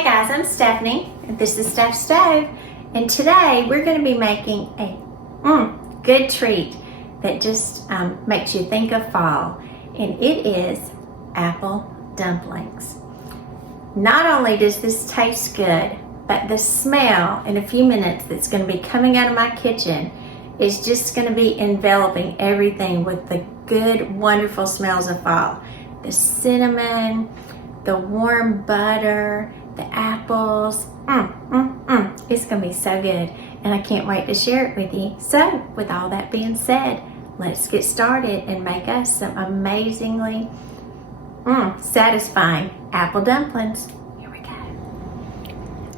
Hey guys, I'm Stephanie, and this is Steph Stove, and today we're going to be making a good treat that just makes you think of fall, and it is apple dumplings. Not only does this taste good, but the smell in a few minutes that's going to be coming out of my kitchen is just going to be enveloping everything with the good, wonderful smells of fall. The cinnamon, the warm butter, the apples, it's gonna be so good, and I can't wait to share it with you. So with all that being said, let's get started and make us some amazingly satisfying apple dumplings. Here we go.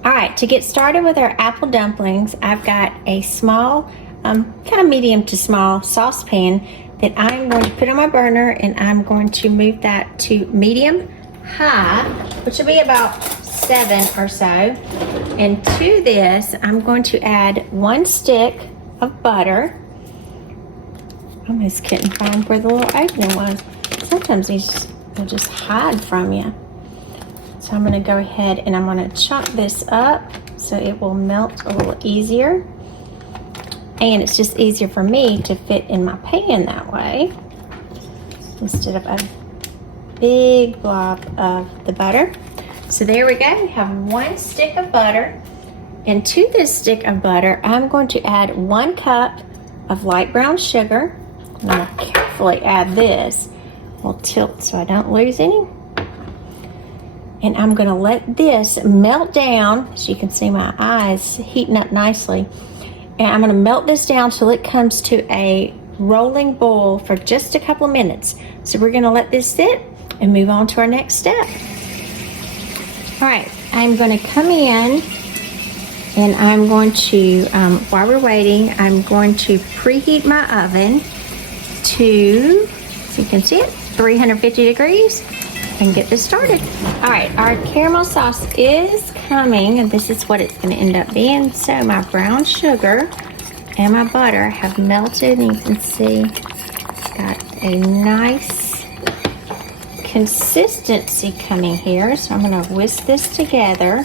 All right, to get started with our apple dumplings, I've got a small, kind of medium to small saucepan that I'm going to put on my burner, and I'm going to move that to medium high, which will be about 7 or so. And to this, I'm going to add 1 stick of butter. I almost couldn't find where the little opening was. Sometimes they'll just hide from you. So I'm going to go ahead and I'm going to chop this up so it will melt a little easier. And it's just easier for me to fit in my pan that way instead of a big blob of the butter. So there we go. We have 1 stick of butter. And to this stick of butter, I'm going to add 1 cup of light brown sugar. I'm going to carefully add this. I'll tilt so I don't lose any. And I'm going to let this melt down. As you can see, my eyes heating up nicely. And I'm going to melt this down till it comes to a rolling boil for just a couple of minutes. So we're going to let this sit and move on to our next step. All right, I'm going to come in and I'm going to, while we're waiting, I'm going to preheat my oven to, so you can see it, 350 degrees and get this started. All right, our caramel sauce is coming, and this is what it's going to end up being. So my brown sugar and my butter have melted, and you can see it's got a nice consistency coming here. So I'm going to whisk this together,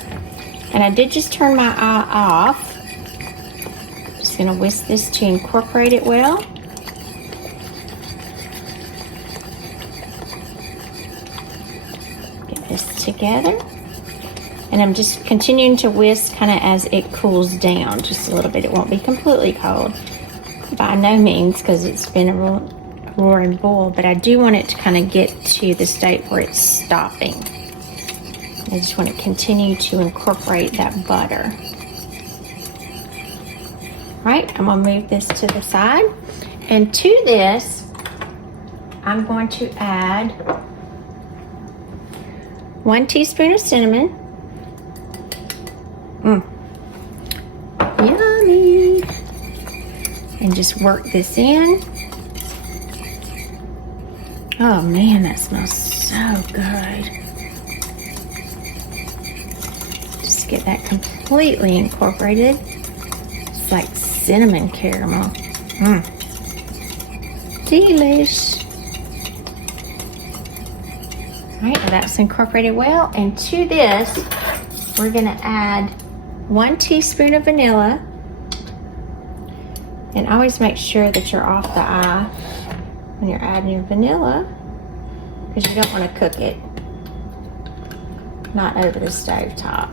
and I did just turn my eye off. Just going to whisk this to incorporate it well. Get this together, and I'm just continuing to whisk kind of as it cools down just a little bit. It won't be completely cold by no means because it's been a roaring boil, but I do want it to kind of get to the state where it's stopping. I just want to continue to incorporate that butter. Right, I'm going to move this to the side, and to this I'm going to add 1 teaspoon of cinnamon. Yummy! And just work this in. Oh man, that smells so good. Just get that completely incorporated. It's like cinnamon caramel. Delish. All right, that's incorporated well. And to this, we're gonna add 1 teaspoon of vanilla. And always make sure that you're off the eye when you're adding your vanilla, because you don't want to cook it not over the stove top.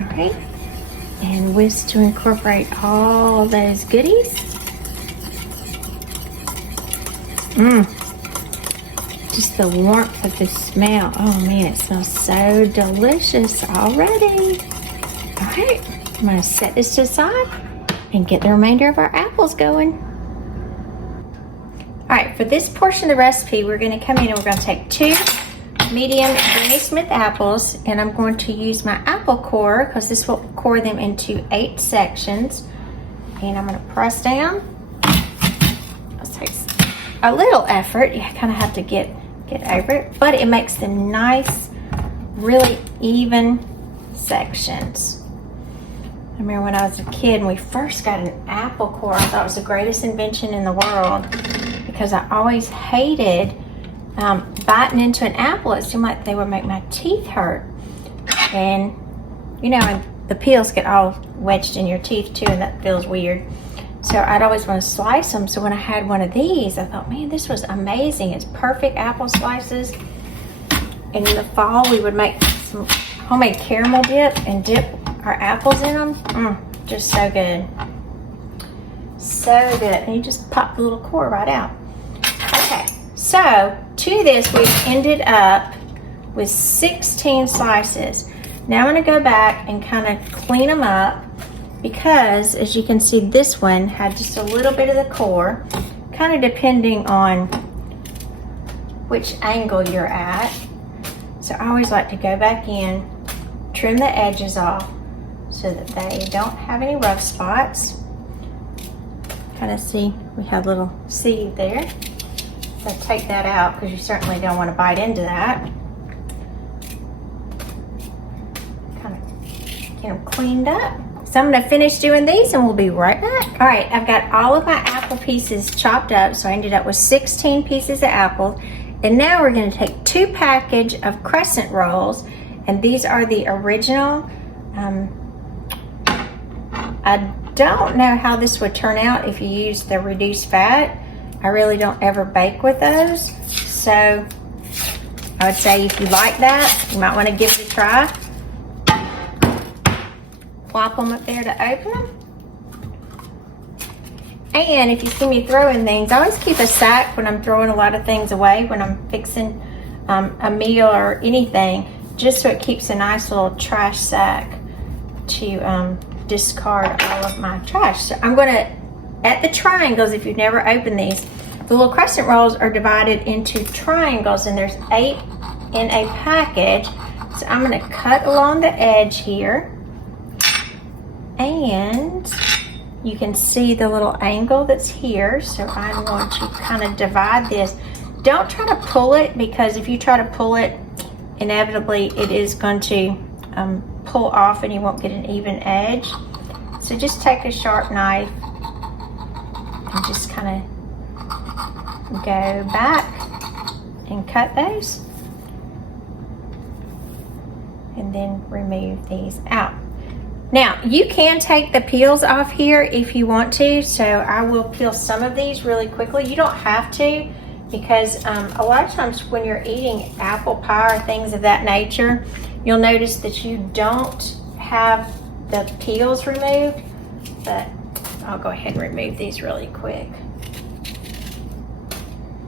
All right, and whisk to incorporate all those goodies. Just the warmth of the smell. Oh man, it smells so delicious already. All right, I'm going to set this to the side and get the remainder of our apples going. All right, for this portion of the recipe, we're going to come in and we're going to take 2 medium Granny Smith apples, and I'm going to use my apple core because this will core them into 8 sections. And I'm going to press down. It takes a little effort. You kind of have to get over it, but it makes them nice, really even sections. I remember when I was a kid and we first got an apple core, I thought it was the greatest invention in the world because I always hated biting into an apple, it seemed like they would make my teeth hurt. And you know, and the peels get all wedged in your teeth too, and that feels weird. So I'd always want to slice them. So when I had one of these, I thought, man, this was amazing. It's perfect apple slices. And in the fall, we would make some homemade caramel dip and dip our apples in them. Just so good. So good. And you just pop the little core right out. Okay, so to this, we've ended up with 16 slices. Now I'm going to go back and kind of clean them up, because as you can see, this one had just a little bit of the core, kind of depending on which angle you're at. So I always like to go back in, trim the edges off so that they don't have any rough spots. Kind of see we have a little seed there. So take that out, because you certainly don't want to bite into that. Kind of get them cleaned up. So I'm going to finish doing these and we'll be right back. All right, I've got all of my apple pieces chopped up, so I ended up with 16 pieces of apple. And now we're going to take 2 packages of Crescent Rolls, and these are the original. I don't know how this would turn out if you use the reduced fat. I really don't ever bake with those. So I would say if you like that, you might want to give it a try. Plop them up there to open them. And if you see me throwing things, I always keep a sack when I'm throwing a lot of things away, when I'm fixing a meal or anything, just so it keeps a nice little trash sack to discard all of my trash. So I'm going to, at the triangles, if you've never opened these, the little Crescent Rolls are divided into triangles, and there's 8 in a package. So I'm going to cut along the edge here, and you can see the little angle that's here. So I'm going to kind of divide this. Don't try to pull it, because if you try to pull it, inevitably it is going to pull off and you won't get an even edge. So just take a sharp knife and just kind of go back and cut those, and then remove these out. Now, you can take the peels off here if you want to, so I will peel some of these really quickly. You don't have to, because a lot of times when you're eating apple pie or things of that nature, you'll notice that you don't have the peels removed, but I'll go ahead and remove these really quick.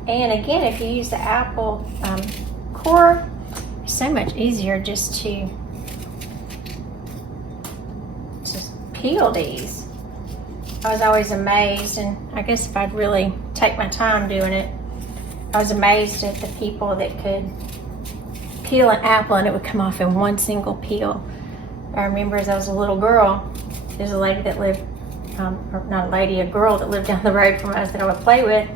And again, if you use the apple core, it's so much easier just to peel these. I was always amazed, and I guess if I'd really take my time doing it, I was amazed at the people that could peel an apple and it would come off in one single peel. I remember as I was a little girl, there's a lady that lived, or not a lady, a girl that lived down the road from us that I would play with,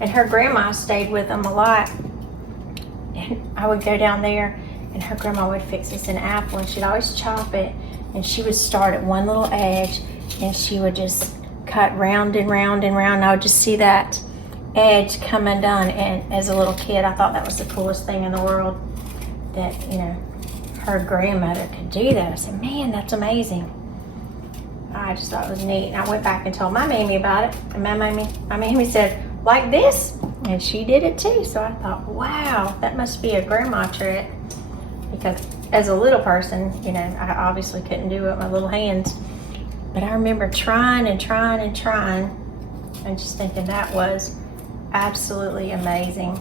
and her grandma stayed with them a lot. And I would go down there and her grandma would fix us an apple, and she'd always chop it, and she would start at one little edge and she would just cut round and round and round, and I would just see that edge come undone. And as a little kid, I thought that was the coolest thing in the world, that, you know, her grandmother could do that. I said, man, that's amazing. I just thought it was neat. And I went back and told my mammy about it, and my mammy said, like this? And she did it too. So I thought, wow, that must be a grandma trick, because as a little person, you know, I obviously couldn't do it with my little hands, but I remember trying and trying and trying, and just thinking that was absolutely amazing.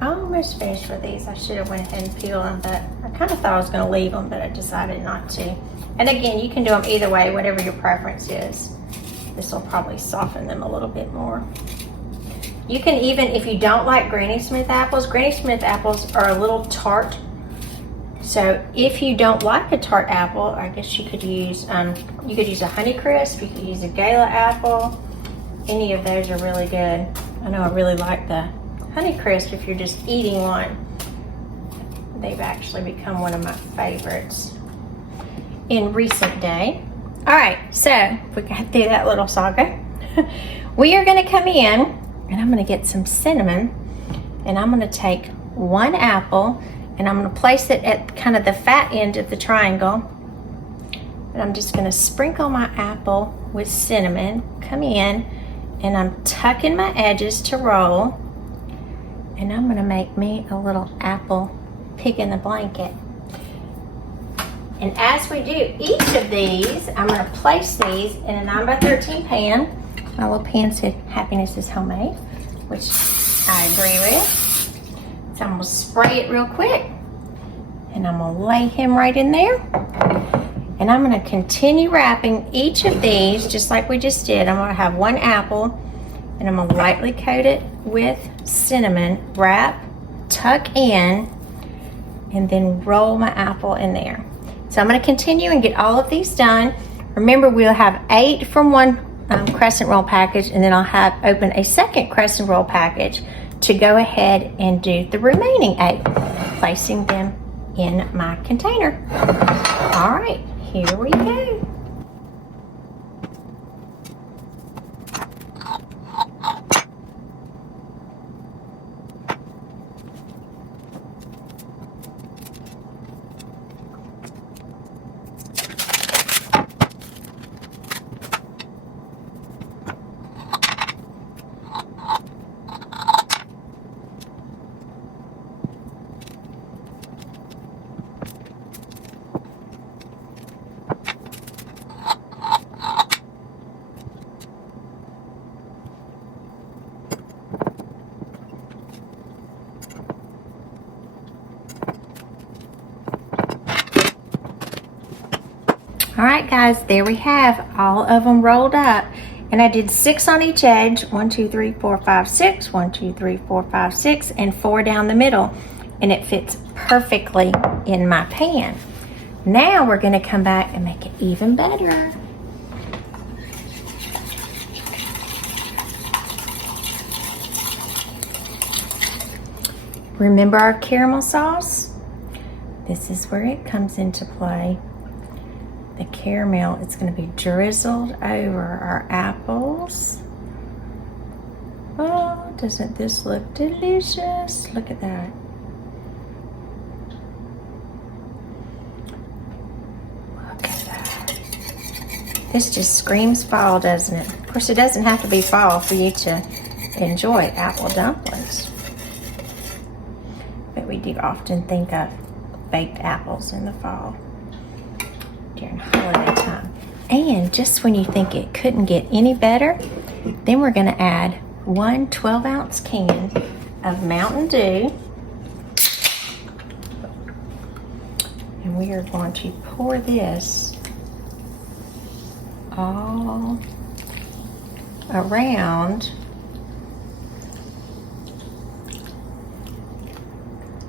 I'm almost finished with these. I should have went ahead and peeled them, but I kind of thought I was going to leave them, but I decided not to. And again, you can do them either way, whatever your preference is. This will probably soften them a little bit more. You can even, if you don't like Granny Smith apples are a little tart. So if you don't like a tart apple, I guess you could use a Honeycrisp, you could use a Gala apple. Any of those are really good. I know I really like the Honeycrisp if you're just eating one. They've actually become one of my favorites in recent day. All right, so we got through that little saga. We are going to come in and I'm gonna get some cinnamon, and I'm gonna take 1 apple, and I'm gonna place it at kind of the fat end of the triangle. And I'm just gonna sprinkle my apple with cinnamon, come in, and I'm tucking my edges to roll. And I'm gonna make me a little apple pig in the blanket. And as we do each of these, I'm gonna place these in a 9x13 pan. My little pan said, "Happiness is homemade," which I agree with. So I'm gonna spray it real quick, and I'm gonna lay him right in there. And I'm gonna continue wrapping each of these just like we just did. I'm gonna have 1 apple, and I'm gonna lightly coat it with cinnamon, wrap, tuck in, and then roll my apple in there. So I'm gonna continue and get all of these done. Remember, we'll have 8 from one crescent roll package, and then I'll have open a second crescent roll package to go ahead and do the remaining 8, placing them in my container. All right, here we go. All right, guys, there we have all of them rolled up. And I did 6 on each edge. 1, 2, 3, 4, 5, 6. 1, 2, 3, 4, 5, 6, and 4 down the middle. And it fits perfectly in my pan. Now we're gonna come back and make it even better. Remember our caramel sauce? This is where it comes into play. The caramel is going to be drizzled over our apples. Oh, doesn't this look delicious? Look at that. Look at that. This just screams fall, doesn't it? Of course, it doesn't have to be fall for you to enjoy apple dumplings. But we do often think of baked apples in the fall during holiday time. And just when you think it couldn't get any better, then we're going to add 1 12-ounce can of Mountain Dew. And we are going to pour this all around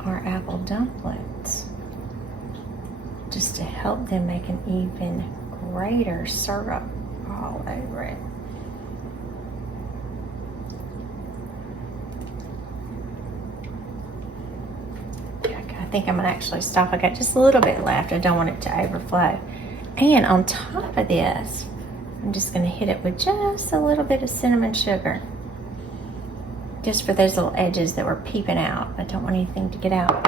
our apple dumplings, just to help them make an even greater syrup all over it. I think I'm gonna actually stop. I got just a little bit left. I don't want it to overflow. And on top of this, I'm just gonna hit it with just a little bit of cinnamon sugar, just for those little edges that were peeping out. I don't want anything to get out.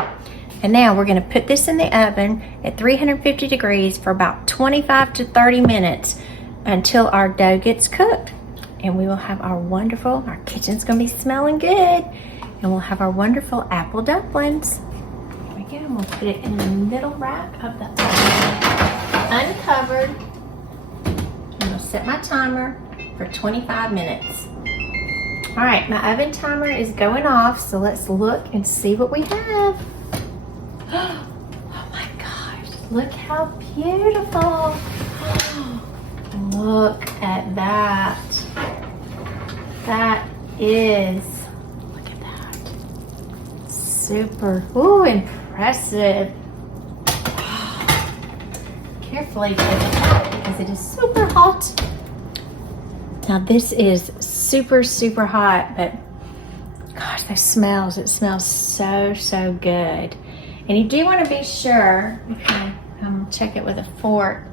And now we're gonna put this in the oven at 350 degrees for about 25 to 30 minutes until our dough gets cooked. And we will have our kitchen's gonna be smelling good, and we'll have our wonderful apple dumplings. Here we go. I'm gonna put it in the middle rack of the oven, uncovered. I'm gonna set my timer for 25 minutes. All right, my oven timer is going off, so let's look and see what we have. Oh my gosh, look how beautiful. Look at that. That is, look at that. Super, impressive. Carefully take it out because it is super hot. Now this is super, super hot, but gosh, it smells so good. And you do want to be sure, check it with a fork,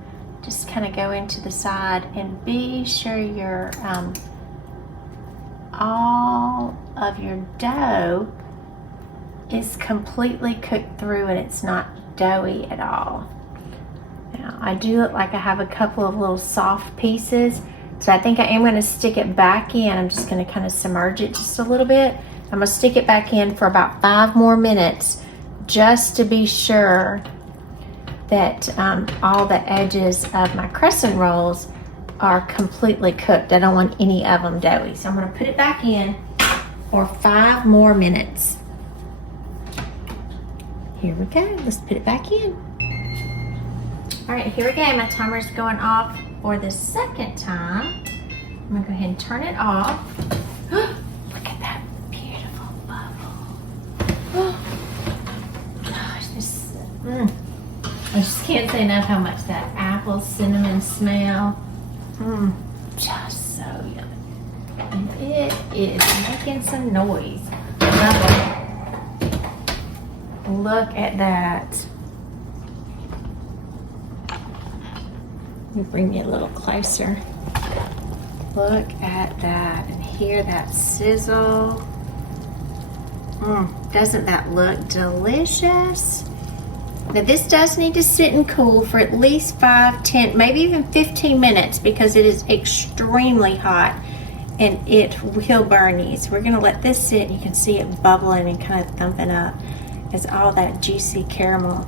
just kind of go into the side and be sure your all of your dough is completely cooked through and it's not doughy at all. Now, I do look like I have a couple of little soft pieces, so I think I am going to stick it back in. I'm just going to kind of submerge it just a little bit. I'm going to stick it back in for about 5 more minutes just to be sure that all the edges of my crescent rolls are completely cooked. I don't want any of them doughy. So I'm going to put it back in for 5 more minutes. Here we go. Let's put it back in. All right, here we go. My timer's going off for the second time. I'm going to go ahead and turn it off. Look at that beautiful bubble. Gosh, this I just can't say enough how much that apple cinnamon smell. Just so yummy. And it is making some noise. Look at that. Let me bring you a little closer. Look at that and hear that sizzle. Doesn't that look delicious? Now this does need to sit and cool for at least 5, 10, maybe even 15 minutes because it is extremely hot and it will burn you. So we're gonna let this sit. You can see it bubbling and kind of thumping up as all that juicy caramel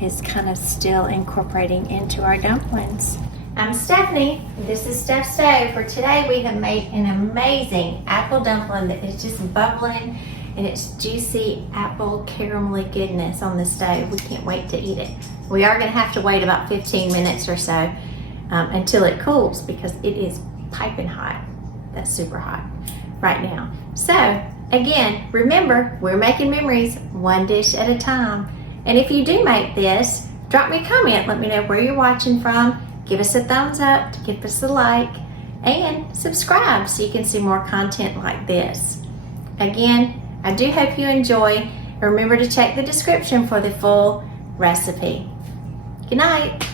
is kind of still incorporating into our dumplings. I'm Stephanie. This is Steph's Stove. For today we have made an amazing apple dumpling that is just bubbling and it's juicy apple caramelly goodness on the stove. We can't wait to eat it. We are going to have to wait about 15 minutes or so until it cools because it is piping hot. That's super hot right now. So again, remember, we're making memories one dish at a time. And if you do make this, drop me a comment. Let me know where you're watching from. Give us a thumbs up, give us a like, and subscribe so you can see more content like this. Again, I do hope you enjoy. Remember to check the description for the full recipe. Good night.